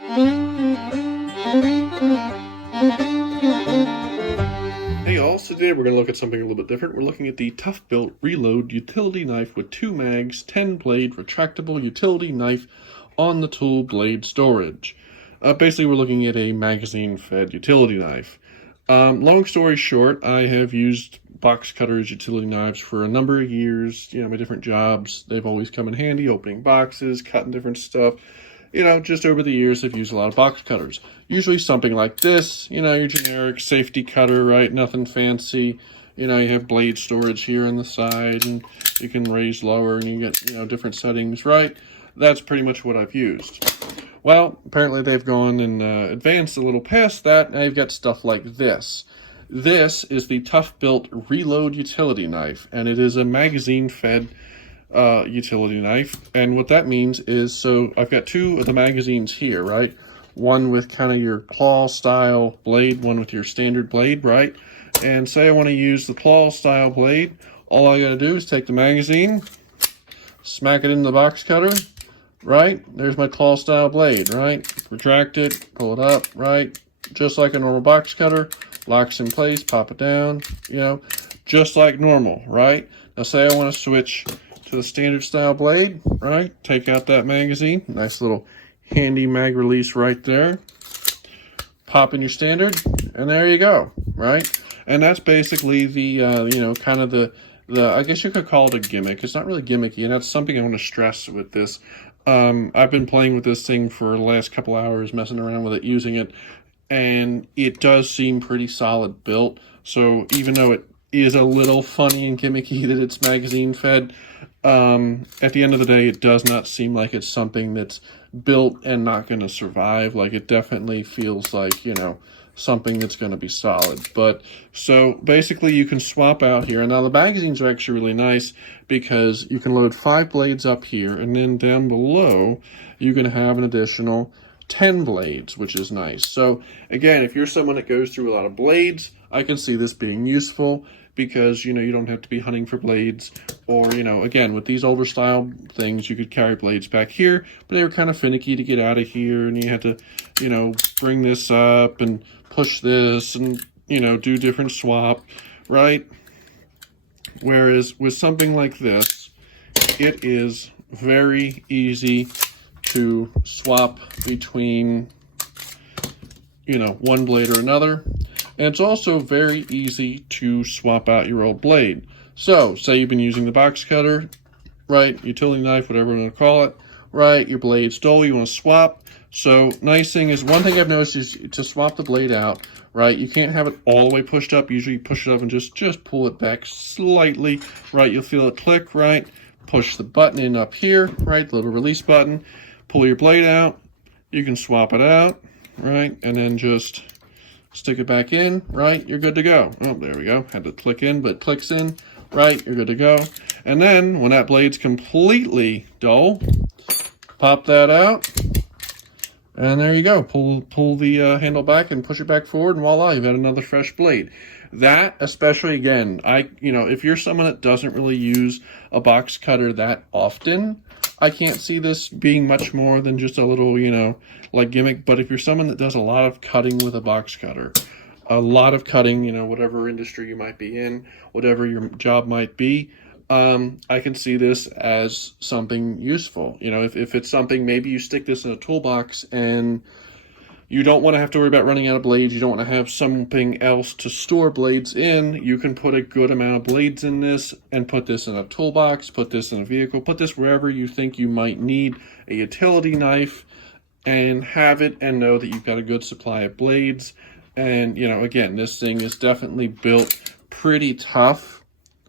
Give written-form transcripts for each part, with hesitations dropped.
Hey y'all, so today we're going to look at something a little bit different. We're looking at the Toughbuilt Reload Utility Knife with 2 mags, 10 blade, retractable utility knife on the tool blade storage. Basically we're looking at a magazine fed utility knife. Long story short, I have used box cutters, utility knives for a number of years, my different jobs. They've always come in handy, opening boxes, cutting different stuff. Just over the years, I've used a lot of box cutters. Usually something like this, your generic safety cutter, right? Nothing fancy. You have blade storage here on the side, and you can raise lower, and you get, different settings, right? That's pretty much what I've used. Well, apparently they've gone and advanced a little past that, and I've got stuff like this. This is the Toughbuilt Reload Utility Knife, and it is a magazine-fed utility knife. And what that means is, so I've got 2 of the magazines here, right? One with kind of your claw style blade, one with your standard blade, right? And say I want to use the claw style blade, all I gotta do is take the magazine, smack it in the box cutter, right? There's my claw style blade, right? Retract it, pull it up, right? Just like a normal box cutter, locks in place, pop it down, just like normal, right? Now say I want to switch to the standard style blade, right? Take out that magazine, nice little handy mag release right there. Pop in your standard, and there you go, right? And that's basically the, kind of the, I guess you could call it a gimmick. It's not really gimmicky, and that's something I want to stress with this. I've been playing with this thing for the last couple hours, messing around with it, using it, and it does seem pretty solid built. So even though it is a little funny and gimmicky that it's magazine fed, at the end of the day, it does not seem like it's something that's built and not going to survive. Like, it definitely feels like, something that's going to be solid. But so basically you can swap out here. And now the magazines are actually really nice because you can load 5 blades up here, and then down below you can have an additional 10 blades, which is nice. So again, if you're someone that goes through a lot of blades, I can see this being useful because, you don't have to be hunting for blades. Or, again, with these older style things, you could carry blades back here, but they were kind of finicky to get out of here, and you had to, bring this up and push this and, do different swap, right? Whereas with something like this, it is very easy to swap between, one blade or another. And it's also very easy to swap out your old blade. So, say you've been using the box cutter, right, utility knife, whatever you want to call it, right, your blade's dull, you want to swap. So, nice thing is, one thing I've noticed is to swap the blade out, right, you can't have it all the way pushed up. Usually you push it up and just pull it back slightly, right, you'll feel it click, right, push the button in up here, right, the little release button, pull your blade out, you can swap it out, right, and then just stick it back in, right, you're good to go. Oh, there we go, had to click in, but it clicks in, right, you're good to go. And then when that blade's completely dull, pop that out, and there you go. Pull the handle back and push it back forward, and voila, you've got another fresh blade. That, especially, again, if you're someone that doesn't really use a box cutter that often, I can't see this being much more than just a little, like gimmick. But if you're someone that does a lot of cutting with a box cutter, a lot of cutting, whatever industry you might be in, whatever your job might be, I can see this as something useful. If it's something, maybe you stick this in a toolbox and you don't want to have to worry about running out of blades, you don't want to have something else to store blades in, you can put a good amount of blades in this and put this in a toolbox, put this in a vehicle, put this wherever you think you might need a utility knife, and have it and know that you've got a good supply of blades. And, again, this thing is definitely built pretty tough,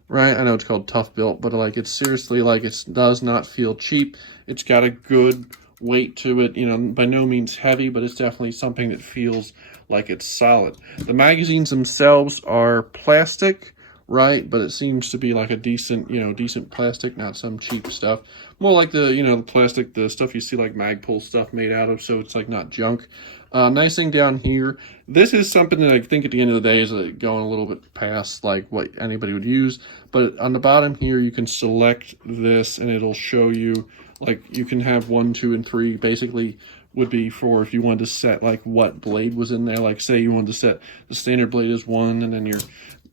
right? I know it's called Toughbuilt, but it's seriously, it does not feel cheap. It's got a good weight to it, by no means heavy, but it's definitely something that feels like it's solid. The magazines themselves are plastic, right? But it seems to be like a decent, decent plastic, not some cheap stuff. More like the, the plastic, the stuff you see like Magpul stuff made out of, so it's like not junk. Nice thing down here. This is something that I think at the end of the day is going a little bit past like what anybody would use. But on the bottom here, you can select this and it'll show you Like you can have 1, 2, and 3 basically would be for if you wanted to set like what blade was in there. Like say you wanted to set the standard blade as 1, and then your,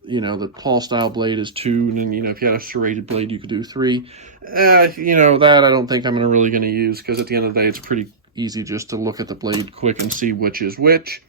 the claw style blade is 2, and then, if you had a serrated blade, you could do 3. That I don't think I'm really going to use, because at the end of the day, it's pretty easy just to look at the blade quick and see which is which.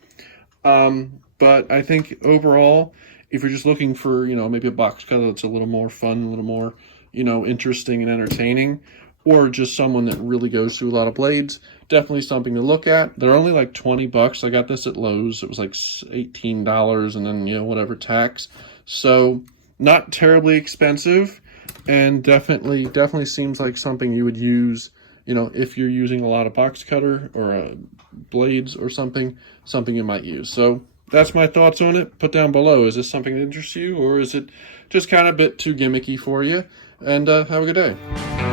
But I think overall, if you're just looking for, maybe a box cutter that's a little more fun, a little more, interesting and entertaining, or just someone that really goes through a lot of blades, definitely something to look at. They're only like $20. I got this at Lowe's. It was like $18, and then, whatever tax. So not terribly expensive, and definitely seems like something you would use, if you're using a lot of box cutter or blades or something you might use. So that's my thoughts on it. Put down below, is this something that interests you, or is it just kind of a bit too gimmicky for you? And have a good day.